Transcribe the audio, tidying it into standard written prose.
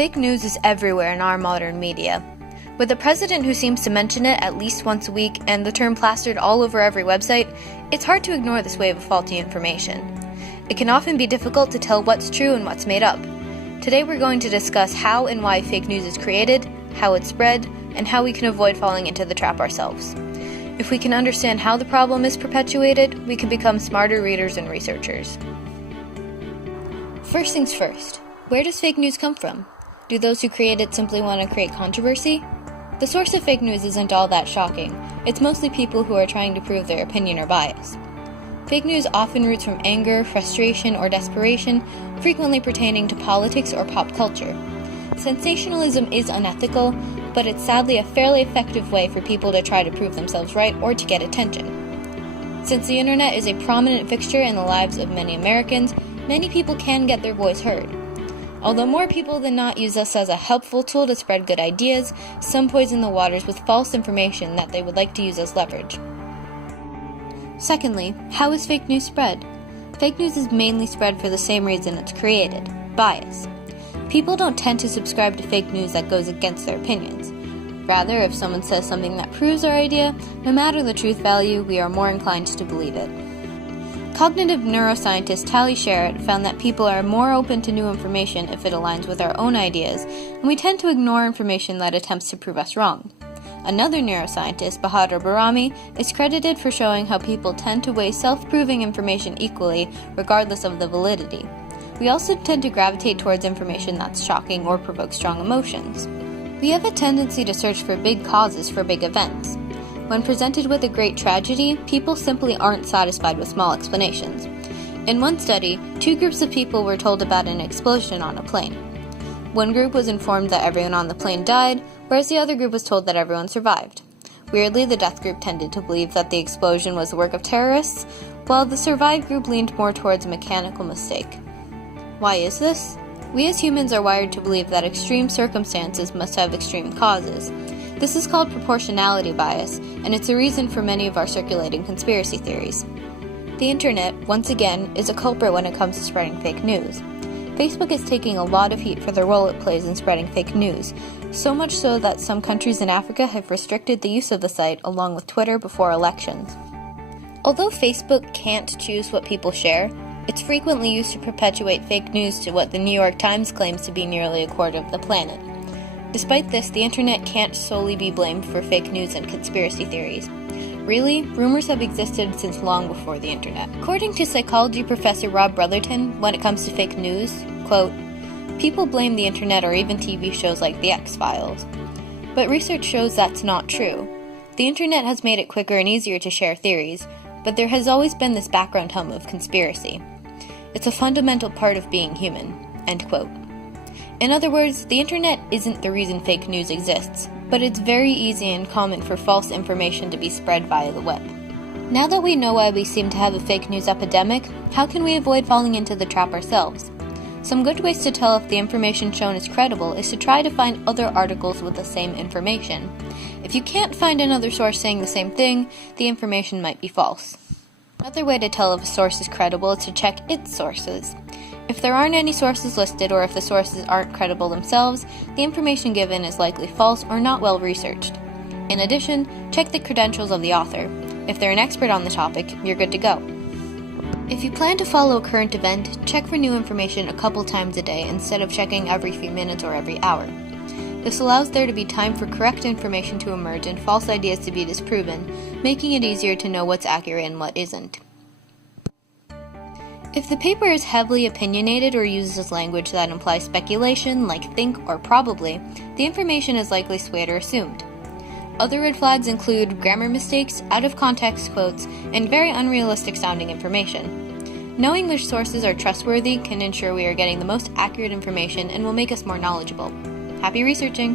Fake news is everywhere in our modern media. With a president who seems to mention it at least once a week and the term plastered all over every website, it's hard to ignore this wave of faulty information. It can often be difficult to tell what's true and what's made up. Today we're going to discuss how and why fake news is created, how it's spread, and how we can avoid falling into the trap ourselves. If we can understand how the problem is perpetuated, we can become smarter readers and researchers. First things first, where does fake news come from? Do those who create it simply want to create controversy? The source of fake news isn't all that shocking. It's mostly people who are trying to prove their opinion or bias. Fake news often roots from anger, frustration, or desperation, frequently pertaining to politics or pop culture. Sensationalism is unethical, but it's sadly a fairly effective way for people to try to prove themselves right or to get attention. Since the internet is a prominent fixture in the lives of many Americans, many people can get their voice heard. Although more people than not use us as a helpful tool to spread good ideas, some poison the waters with false information that they would like to use as leverage. Secondly, how is fake news spread? Fake news is mainly spread for the same reason it's created: bias. People don't tend to subscribe to fake news that goes against their opinions. Rather, if someone says something that proves our idea, no matter the truth value, we are more inclined to believe it. Cognitive neuroscientist Tali Sherratt found that people are more open to new information if it aligns with our own ideas, and we tend to ignore information that attempts to prove us wrong. Another neuroscientist, Bahadur Barami, is credited for showing how people tend to weigh self-proving information equally, regardless of the validity. We also tend to gravitate towards information that's shocking or provokes strong emotions. We have a tendency to search for big causes for big events. When presented with a great tragedy, people simply aren't satisfied with small explanations. In one study, two groups of people were told about an explosion on a plane. One group was informed that everyone on the plane died, whereas the other group was told that everyone survived. Weirdly, the death group tended to believe that the explosion was the work of terrorists, while the survived group leaned more towards a mechanical mistake. Why is this? We as humans are wired to believe that extreme circumstances must have extreme causes. This is called proportionality bias, and it's a reason for many of our circulating conspiracy theories. The internet, once again, is a culprit when it comes to spreading fake news. Facebook is taking a lot of heat for the role it plays in spreading fake news, so much so that some countries in Africa have restricted the use of the site along with Twitter before elections. Although Facebook can't choose what people share, it's frequently used to perpetuate fake news to what the New York Times claims to be nearly a quarter of the planet. Despite this, the internet can't solely be blamed for fake news and conspiracy theories. Really, rumors have existed since long before the internet. According to psychology professor Rob Brotherton, when it comes to fake news, quote, "People blame the internet or even TV shows like The X-Files. But research shows that's not true. The internet has made it quicker and easier to share theories, but there has always been this background hum of conspiracy. It's a fundamental part of being human," end quote. In other words, the internet isn't the reason fake news exists, but it's very easy and common for false information to be spread via the web. Now that we know why we seem to have a fake news epidemic, how can we avoid falling into the trap ourselves? Some good ways to tell if the information shown is credible is to try to find other articles with the same information. If you can't find another source saying the same thing, the information might be false. Another way to tell if a source is credible is to check its sources. If there aren't any sources listed or if the sources aren't credible themselves, the information given is likely false or not well researched. In addition, check the credentials of the author. If they're an expert on the topic, you're good to go. If you plan to follow a current event, check for new information a couple times a day instead of checking every few minutes or every hour. This allows there to be time for correct information to emerge and false ideas to be disproven, making it easier to know what's accurate and what isn't. If the paper is heavily opinionated or uses language that implies speculation, like think or probably, the information is likely swayed or assumed. Other red flags include grammar mistakes, out-of-context quotes, and very unrealistic sounding information. Knowing which sources are trustworthy can ensure we are getting the most accurate information and will make us more knowledgeable. Happy researching!